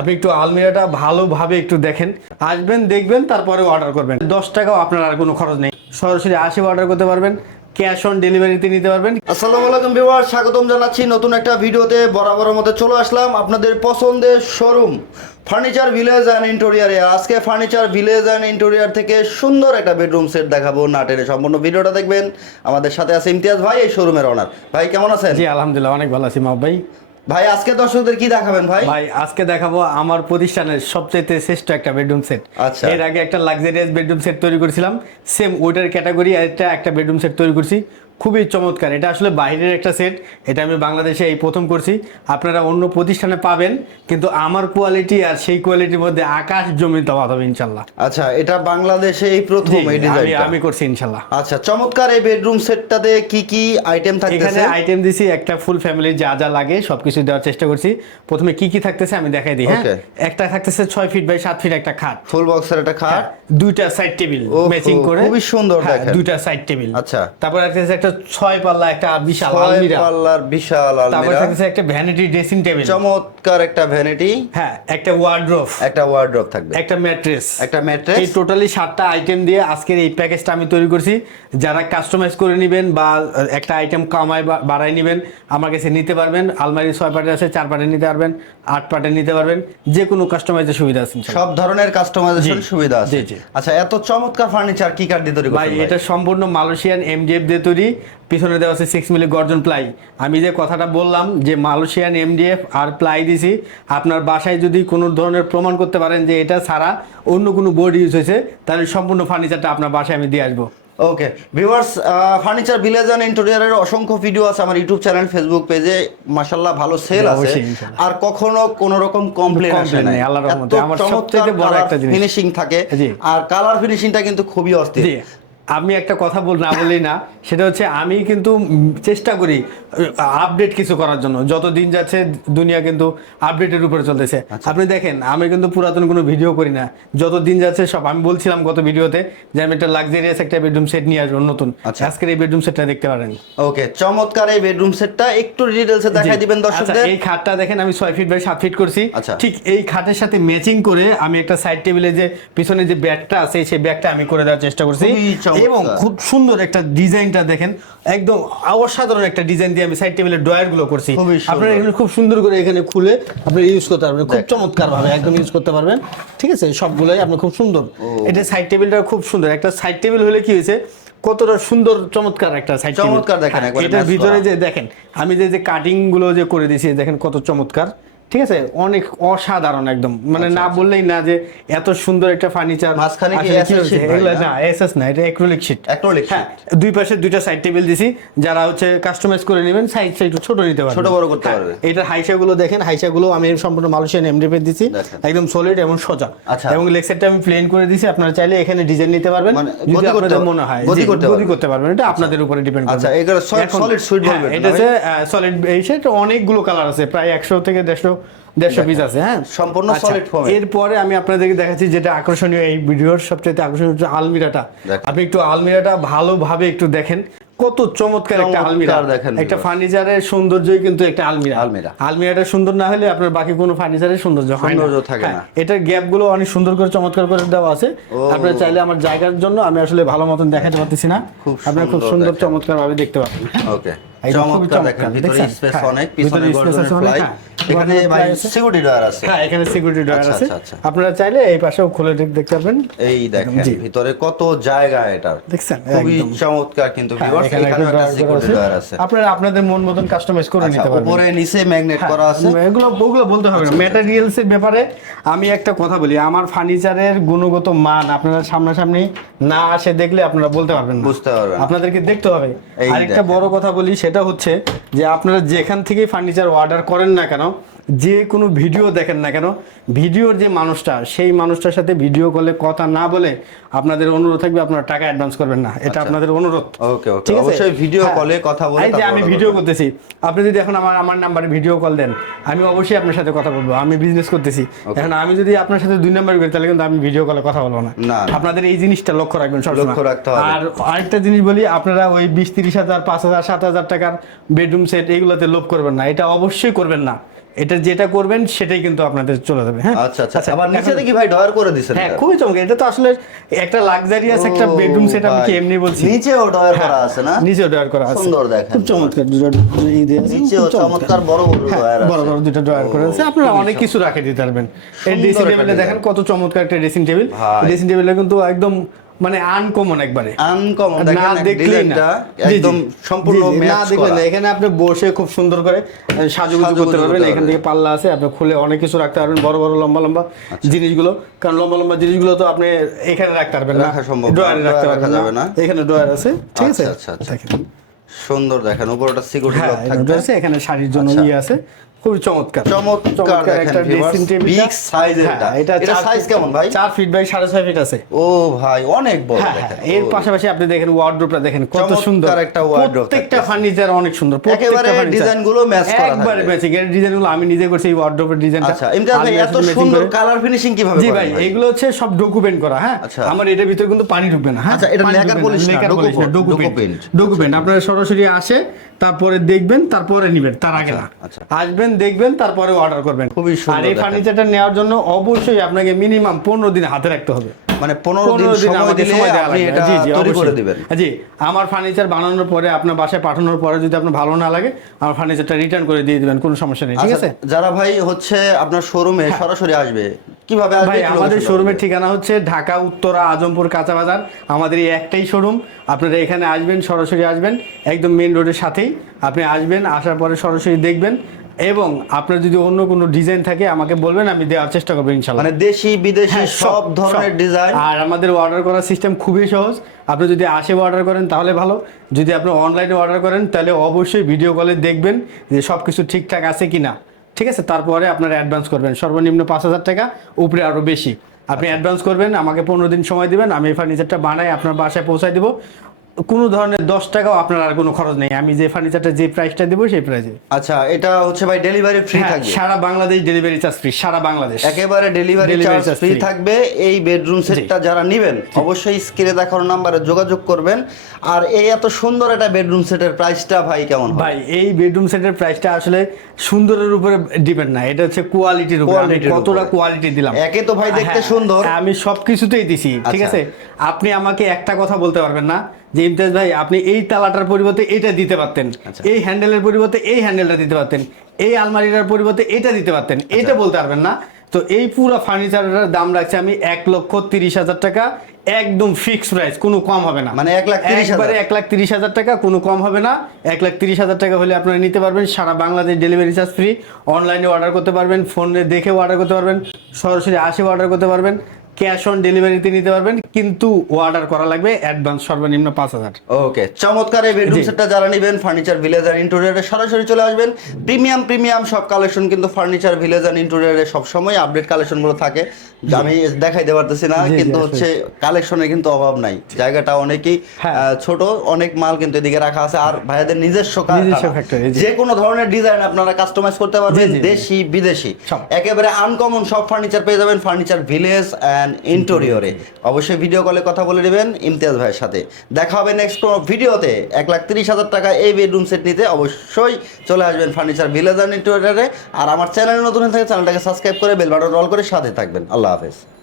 আপনি একটু আলমিরাটা ভালোভাবে একটু দেখেন। আসবেন দেখবেন তারপরে অর্ডার করবেন। দশ টাকাও আপনার আর কোনো খরচ নেই। সরাসরি আসে অর্ডার করতে পারবেন। ক্যাশ অন ডেলিভারিতে নিতে পারবেন। আসসালামু আলাইকুম ভিউয়ার স্বাগতম জানাচ্ছি নতুন একটা ভিডিওতে। বরাবরের মতো চলে আসলাম আপনাদের পছন্দের শোরুম ফার্নিচার ভিলেজ অ্যান্ড ইন্টেরিয়ারে আজকে ফার্নিচার ভিলেজ অ্যান্ড ইন্টেরিয়ার থেকে সুন্দর একটা বেডরুম সেট দেখাবো না টেনে। সম্পূর্ণ ভিডিওটা দেখবেন। আমাদের সাথে আছে ইমতিয়াজ ভাই এই শোরুমের অনার ভাই কেমন আছেন? জি আলহামদুলিল্লাহ অনেক ভালো আছি মাহবুব ভাই। ভাই আজকে দর্শকদের কি দেখাবেন ভাই? ভাই আজকে দেখাবো আমার প্রতিষ্ঠানের সবচেয়ে শ্রেষ্ঠ একটা বেডরুম সেট আচ্ছা। এর আগে একটা লাক্সারিয়াস বেডরুম সেট তৈরি করেছিলাম। সেম ওইটার ক্যাটাগরি একটা একটা বেডরুম সেট তৈরি করছি। খুবই চমৎকার। এটা আসলে বাইরের একটা সেট এটা আমি বাংলাদেশে এই প্রথম করছি। আপনারা অন্য প্রতিষ্ঠানে পাবেন কিন্তু আমার কোয়ালিটি আর সেই কোয়ালিটির মধ্যে আকাশ জমি তফাৎ হবে ইনশাল্লাহ। আচ্ছা এটা বাংলাদেশে এই প্রথম এই আমি ডিজাইনটা আমি করছি ইনশাল্লাহ। আচ্ছা চমৎকার এই বেডরুম সেটটাতে কি কি আইটেম এখানে থাকতেছে আইটেম দিছি একটা ফুল ফ্যামিলি যা যা লাগে সবকিছু দেওয়ার চেষ্টা করছি। প্রথমে কি কি থাকতেছে আমি দেখাই দিই হ্যাঁ? একটা থাকতেছে ছয় ফিট বাই সাত ফিট একটা খাট। ফুল বক্সের একটা খাট? দুইটা সাইড টেবিল ম্যাচিং করে। খুবই সুন্দর হ্যাঁ, দেখেন। দুইটা সাইড টেবিল আচ্ছা। তারপর থাকতেছে একটা ছয় পাল্লা একটা বিশাল আলমিরা। পাল্লার বিশাল তারপর আলমিরা। থাকতেছে একটা ভ্যানিটি ড্রেসিং টেবিল চমৎকার একটা ভ্যানিটি হ্যাঁ একটা ওয়ার্ড্রোফ একটা ওয়ার্ড্রপ থাকবে। একটা ম্যাট্রেস একটা ম্যাট্রেস এই টোটালি সাতটা আইটেম দিয়ে আজকের এই প্যাকেজটা আমি তৈরি করছি। যারা কাস্টমাইজ করে নেবেন বা একটা আইটেম কামাই বাড়াই নেবেন আমার কাছে নিতে পারবেন। আলমারি ছয় পার্টের আছে চার পার্টের নিতে পারবেন আট পার্টের নিতে পারবেন। যে কোনো কাস্টমাইজের সুবিধা আছে সব ধরনের কাস্টমাইজেশন সুবিধা আছে। আচ্ছা এত চমৎকার ফার্নিচার কি কাঠ দিয়ে তৈরি ভাই এটা সম্পূর্ণ মালয়েশিয়ান এমডিএফ দিয়ে তৈরি। পিছনে দেওয়া আছে সিক্স মিলি গর্জন প্লাই আমি যে কথাটা বললাম যে মালয়েশিয়ান এমডিএফ আর প্লাই দিছি আপনার বাসায় যদি কোনো ধরনের প্রমাণ করতে পারেন যে এটা ছাড়া অন্য কোনো বোর্ড ইউজ হয়েছে তাহলে সম্পূর্ণ ফার্নিচারটা আপনার বাসায় আমি দিয়ে আসব। Okay viewers furniture village and ইন্টেরিয়রের অসংখ্য ভিডিও আছে আমার ইউটিউব চ্যানেল ফেসবুক পেজে মাশাল্লাহ ভালো সেল আছে। আর কখনো কোনো রকম কমপ্লেন আসে না আল্লাহর রহমতে। আমার সবথেকে বড় একটা জিনিস। ফিনিশিং থাকে। আর কালার ফিনিশিংটা কিন্তু খুবই অস্থির। আমি একটা কথা বল না বলি না। সেটা হচ্ছে আমি কিন্তু চেষ্টা করি আপডেট কিছু করার জন্য। যত দিন যাচ্ছে দুনিয়া কিন্তু আপডেটের উপরে চলতেছে। আচ্ছা। আপনি দেখেন আমি কিন্তু পুরাতন কোনো ভিডিও করি না। যত দিন যাচ্ছে সব আমি বলছিলাম গত ভিডিওতে যে আমি একটা লাক্সারিয়াস একটা বেডরুম সেট নিয়ে আসব নতুন। আচ্ছা। আজকের এই বেডরুম সেটটা দেখতে পারেন। ওকে চমৎকার এই বেডরুম সেটটা একটু ডিটেলসে দেখাই দিবেন আচ্ছা, দর্শকদের এই খাটটা দেখেন আমি ছয় ফিট বাই সাত ফিট করছি। আচ্ছা। ঠিক এই খাটের সাথে ম্যাচিং করে আমি একটা সাইড টেবিলে যে পিছনে যে ব্যাগটা আছে সেই ব্যাগটা আমি করে দেওয়ার চেষ্টা করছি। এবং খুব সুন্দর একটা ডিজাইনটা দেখেন একদম অসাধারণ একটা ডিজাইন দিয়ে আমি সাইড টেবিলের ড্রয়ারগুলো করছি। আপনারা এখানে খুব সুন্দর করে এখানে খুলে আপনি ইউজ করতে পারবেন। খুব চমৎকার ভাবে একদম ইউজ করতে পারবেন। ঠিক আছে? সবগুলোই আপনি খুব সুন্দর। এটা সাইড টেবিলটা খুব সুন্দর। একটা সাইড টেবিল হলে কি হয়েছে? কতটা সুন্দর চমৎকার একটা সাইড চমৎকার দেখেন এটার ভিতরে যে দেখেন আমি যে যে কাটিংগুলো যে করে দিয়েছি দেখেন কত চমৎকার। ঠিক আছে? অনেক অসাধারণ একদম। মানে না বললেই না যে এত সুন্দর একটা ফার্নিচার আচ্ছা, মাঝখানে কি SS এগুলো না? না এসএস না এটা অ্যাক্রিলিক শীট Acrylic হ্যাঁ দুই পাশে দুইটা সাইড টেবিল দিছি যারা হচ্ছে কাস্টমাইজ করে নেবেন একটু ছোট নিতে পারবেন। ছোট বড় করতে হ্যাঁ, পারবে। এটার হাইসা গুলো দেখেন হাইসা গুলো আমি সম্পূর্ণ মালয়েশিয়ান এমডিপি দিছি। একদম সলিড এবং সোজা। আচ্ছা। এবং লেগ সাইডটা আমি প্লেন করে দিছি আপনারা চাইলে এখানে ডিজাইন নিতে পারবেন মানে যদি আপনাদের মনে হয়। গদি করতে গদি পারবেন। করতে পারবেন এটা আপনাদের উপরে ডিপেন্ড করবে। আচ্ছা, হ্যাঁ, velvet না এটা ভাই? হচ্ছে সলিড এই সেট অনেকগুলো কালার আছে প্রায় একশো থেকে দেড়শো দেড়শো পিস আছে হ্যাঁ? সম্পূর্ণ সলিড ফর্ম এরপরে আমি আপনাদেরকে দেখাচ্ছি যেটা আকর্ষণীয় এই ভিডিওর সবচেয়ে আকর্ষণীয় হচ্ছে আলমিরাটা। আপনি একটু আলমিরাটা ভালোভাবে একটু দেখেন। কত চমৎকার একটা আলমিরা। দেখেন একটা ফার্নিচারের সৌন্দর্যই কিন্তু একটা আলমিরা। আলমিরা। আলমিরাটা সুন্দর না হলে আপনার বাকি কোনো ফার্নিচারের সৌন্দর্য হয় সৌন্দর্য থাকে হ্যাঁ, না। এটার গ্যাপগুলো অনেক সুন্দর করে চমৎকার করে দেওয়া আছে। আপনারা চাইলে আমার জায়গার জন্য আমি আসলে ভালো মতন দেখাতে পারতেছি না। আপনারা খুব সুন্দর সুন্দর চমৎকার ভাবে দেখতে পাবেন ওকে। চমৎকার দেখেন ভিতরে স্পেস হ্যাঁ, অনেক পিছনে space গর্জনের আছে অনেক, ফ্লাই হ্যাঁ। এখানে ভাই সিকিউরিটি ডয়ার আছে। হ্যাঁ এখানে সিকিউরিটি ডয়ার আছে। আপনারা চাইলে এই পাশেও খুলে দেখ- দেখতে পারবেন। এই দেখেন ভিতরে কত জায়গা এটার। দেখছেন? খুবই চমৎকার কিন্তু হ্যাঁ, ভিউয়ার্স এখানে একটা আছে। আপনারা আপনাদের মন মতন কাস্টমাইজ করে আচ্ছা নিতে পারবেন। উপরে নিচে ম্যাগনেট করা আছে। এগুলো ওগুলো বলতে হবে না। ম্যাটেরিয়ালস এর ব্যাপারে আমি একটা কথা বলি। আমার ফার্নিচারের গুণগত মান আপনারা সামনাসামনি না আসে দেখলে আপনারা বলতে পারবেন বুঝতে পারবেন। আপনাদেরকে দেখতে হবে। আরেকটা বড় কথা বলি সেটা হচ্ছে যে আপনারা যেখান থেকে ফার্নিচার অর্ডার করেন না কেন যে কোনো ভিডিও দেখেন না কেন ভিডিওর যে মানুষটা সেই মানুষটার সাথে ভিডিও কলে কথা না বলে আপনাদের অনুরোধ থাকবে আপনারা টাকা অ্যাডভান্স করবেন না। এটা আপনাদের অনুরোধ। ওকে ওকে। ঠিক আছে? অবশ্যই ভিডিও হ্যাঁ। কলে কথা বলে এই যে আমি ভিডিও করতেছি। আপনি যদি এখন আমার আমার নাম্বারে ভিডিও কল দেন আমি অবশ্যই আপনার সাথে কথা বলব। আমি বিজনেস করতেছি। এখন আমি যদি আপনার সাথে দুই নাম্বার করি তাহলে কিন্তু আমি ভিডিও কলে কথা বলব না। আপনাদের এই জিনিসটা লক্ষ্য রাখবেন সবসময়। লক্ষ্য রাখতে হবে। আর আরেকটা জিনিস বলি আপনারা ওই বিশ তিরিশ হাজার পাঁচ হাজার সাত হাজার টাকার বেডরুম সেট এইগুলোতে লোভ করবেন না। এটা অবশ্যই করবেন না। এটা যেটা করবেন সেটাই কিন্তু আপনাদের চলে যাবে হ্যাঁ? আচ্ছা আচ্ছা আবার নিচে দেখি ভাই ডয়ার করে দিছেন হ্যাঁ খুবই চমৎকার। এটা তো আসলে একটা লাক্সারিয়াস একটা বেডরুম সেট আমি কি এমনি বলছি? নিচেও ডয়ার করা আছে না? নিচে ড্রয়ার করা আছে। সুন্দর দেখেন। খুব চমৎকার দুটো ই দিয়ে আছে, নিচেও চমৎকার। বড় বড় হ্যাঁ, ডয়ার আছে। বড় বড় দুটো ড্রয়ার করা আছে। আপনারা অনেক কিছু রাখে দিতে পারবেন। এই ড্রেসিং টেবিলে দেখেন কত চমৎকার একটা ড্রেসিং টেবিল ড্রেসিং টেবিলটা কিন্তু একদম মানে আনকমন একবারে। আনকমন না জি। একদম সম্পূর্ণ না দেখলে না এখানে আপনি বসে খুব সুন্দর করে সাজুগুজু করতে পারবেন। এখান থেকে পাল্লা আছে আপনি খুলে অনেক কিছু রাখতে পারবেন বড় বড় লম্বা লম্বা আচ্ছা। জিনিসগুলো। কারণ লম্বা লম্বা জিনিসগুলো তো আপনি এখানে রাখতে পারবেন না। রাখা সম্ভব ড্রয়ারে রাখতে পারবেন রাখা যাবে না। এখানে ড্রয়ার আছে ঠিক আছে? আচ্ছা, আচ্ছা, আচ্ছা। সুন্দর দেখেন উপরটা সিকিউরিটি হ্যাঁ লক এখানে থাকবে। এখানে শাড়ির জন্য আচ্ছা। ইয়ে আছে। খুবই চমৎকার। চমৎকার একটা ড্রেসিং টেবিল বিগ সাইজের এটা। এটা সাইজ কেমন ভাই? 4 ফিট বাই 6.5 ফিট আছে। ও ভাই অনেক বড় হ্যাঁ, হ্যাঁ, এর পাশাপাশি আপনি দেখেন দেখেন কত সুন্দর। একটা প্রত্যেকটা ফার্নিচার অনেক সুন্দর একেবারে ডিজাইনগুলো match করা একবারে থাকবে। ম্যাচিং এর ডিজাইনগুলো আমি নিজে করছি এই ডিজাইনটা আচ্ছা ইমতিয়াজ ভাই এত সুন্দর কালার ফিনিশিং কীভাবে জি ভাই এগুলো হচ্ছে সব ডকুমেন্ট করা হ্যাঁ? আচ্ছা। আমার এটার ভিতরে কিন্তু পানি ঢুকবে না হ্যাঁ? আচ্ছা, এটা লেকার polish না, ডকুমেন্ট ডকুমেন্ট আপনারা সরাসরি আসে তারপরে দেখবেন তারপরে নিবেন তার আগে না। আচ্ছা। আসবেন দেখবেন তারপরে অর্ডার করবেন। খুবই সুন্দর আর এই ফার্নিচারটা নেওয়ার জন্য অবশ্যই আপনাকে মিনিমাম পনেরো দিন হাতে রাখতে হবে। মানে পনেরো দিন 15 দিন সময় দিলে আপনি এটা তৈরি করে দিবেন। জি আমার ফার্নিচার বানানোর পরে আপনার বাসায় পাঠানোর পরে যদি আপনার ভালো না লাগে আমার ফার্নিচারটা রিটার্ন করে দিয়ে দিবেন কোনো সমস্যা নেই ঠিক আচ্ছা, আছে? হ্যাঁ। যারা ভাই হচ্ছে আপনার শোরুমে সরাসরি আসবে কীভাবে আসবে ভাই আমাদের শোরুমের ঠিকানা হচ্ছে ঢাকা উত্তরা আজমপুর কাঁচা বাজার আমাদের এই একটাই শোরুম আপনারা এখানে আসবেন সরাসরি আসবেন একদম মেন রোডের সাথেই। আপনি আসবেন আসার পরে সরাসরি দেখবেন। এবং আপনার যদি অন্য কোনো ডিজাইন থাকে আমাকে বলবেন আমি দেওয়ার চেষ্টা করব ইনশাল্লাহ। মানে দেশি বিদেশি হ্যাঁ, সব ধরনের ডিজাইন আর আমাদের অর্ডার করার সিস্টেম খুবই সহজ। আপনি যদি আসে অর্ডার করেন তাহলে ভালো। যদি আপনি অনলাইনে অর্ডার করেন তাহলে অবশ্যই ভিডিও কলে দেখবেন যে সব কিছু ঠিকঠাক আছে কি না ঠিক আছে? তারপরে আপনারা অ্যাডভান্স করবেন। সর্বনিম্ন পাঁচ হাজার টাকা উপরে আরও বেশি। আপনি অ্যাডভান্স করবেন আমাকে পনেরো দিন সময় দিবেন আমি এই ফার্নিচারটা বানাই আপনার বাসায় পৌঁছায় দিব। কোনো ধরনের দশ টাকাও আপনার আর কোনো খরচ নেই। আমি যে ফার্নিচারটা যে প্রাইসটা দেবো সেই প্রাইসে আচ্ছা এটা হচ্ছে ভাই ডেলিভারি ফ্রি থাকবে? সারা বাংলাদেশ ডেলিভারি চার্জ ফ্রি সারা বাংলাদেশ। একেবারে ডেলিভারি চার্জ ফ্রি থাকবে। এই বেডরুম সেটটা যারা নেবেন অবশ্যই স্ক্রিনে দেখানো নাম্বারে যোগাযোগ করবেন। আর এই এত সুন্দর একটা বেডরুম সেটের প্রাইসটা ভাই কেমন ভাই এই বেডরুম সেটের প্রাইসটা আসলে সুন্দরের উপরে ডিপেন্ড না। এটা হচ্ছে কোয়ালিটির উপরে। আমি কতটা কোয়ালিটি দিলাম। একে তো ভাই দেখতে হ্যাঁ, সুন্দর আমি সব কিছুতেই দিছি ঠিক আচ্ছা। আছে? আপনি আমাকে একটা কথা বলতে পারবেন না। যে ইমতিয়াজ ভাই আপনি এই তালাটার পরিবর্তে এটা দিতে পারতেন। আচ্ছা। এই হ্যান্ডেলের পরিবর্তে এই হ্যান্ডেলটা দিতে পারতেন। এই আলমারিটার পরিবর্তে এটা দিতে পারতেন। আচ্ছা। এটা বলতে পারবেন না। তো এই পুরো ফার্নিচারের দাম রাখছি আমি এক লক্ষ তিরিশ হাজার টাকা। একদম ফিক্সড প্রাইস কোনো কম হবে না। মানে এক লাখ তিরিশ একবারে হাজার এক লাখ তিরিশ হাজার টাকা কোনো কম হবে না। এক লাখ তিরিশ হাজার টাকা হলে আপনারা নিতে পারবেন। সারা বাংলাদেশ ডেলিভারি চার্জ ফ্রি অনলাইনে অর্ডার করতে পারবেন ফোনে দেখেও অর্ডার করতে পারবেন। সরাসরি আসেও অর্ডার করতে পারবেন। ক্যাশ অন ডেলিভারিতে নিতে পারবেন কিন্তু অর্ডার করা লাগবে অ্যাডভান্স সর্বনিম্ন পাঁচ হাজার। ওকে চমৎকার এই বেডরুম সেটটা যারা নেবেন ফার্নিচার ভিলেজ আর ইন্টেরিয়রে সরাসরি চলে আসবেন। প্রিমিয়াম প্রিমিয়াম সব কালেকশন কিন্তু ফার্নিচার ভিলেজ আর ইন্টেরিয়রে সবসময় আপডেট কালেকশনগুলো থাকে। আমি দেখাইতে পারতেছি না কিন্তু হচ্ছে কালেকশনের কিন্তু অভাব নাই। জায়গাটা অনেকই হ্যাঁ। ছোট অনেক মাল কিন্তু এদিকে রাখা আছে। আর ভাইয়াদের নিজস্ব। যে কোনো ধরনের ডিজাইন আপনারা কাস্টমাইজ করতে পারবেন। দেশি বিদেশি। একেবারে আনকমন সব ফার্নিচার পেয়ে যাবেন ফার্নিচার ভিলেজ অ্যান্ড ইন্টেরিয়রে অবশ্যই ভিডিও কলে কথা বলে নেবেন ইমতিয়াজ ভাইয়ের সাথে। দেখা হবে নেক্সট কোনো ভিডিওতে এক লাখ তিরিশ হাজার টাকা এই বেডরুম সেট নিতে অবশ্যই চলে আসবেন ফার্নিচার ভিলেজ অ্যান্ড ইন্টেরিয়রে আর আমার চ্যানেল নতুন হয়ে থাকে চ্যানেলটাকে সাবস্ক্রাইব করে বেল বাটন রল করে সাথে থাকবেন। আল্লাহ হাফেজ।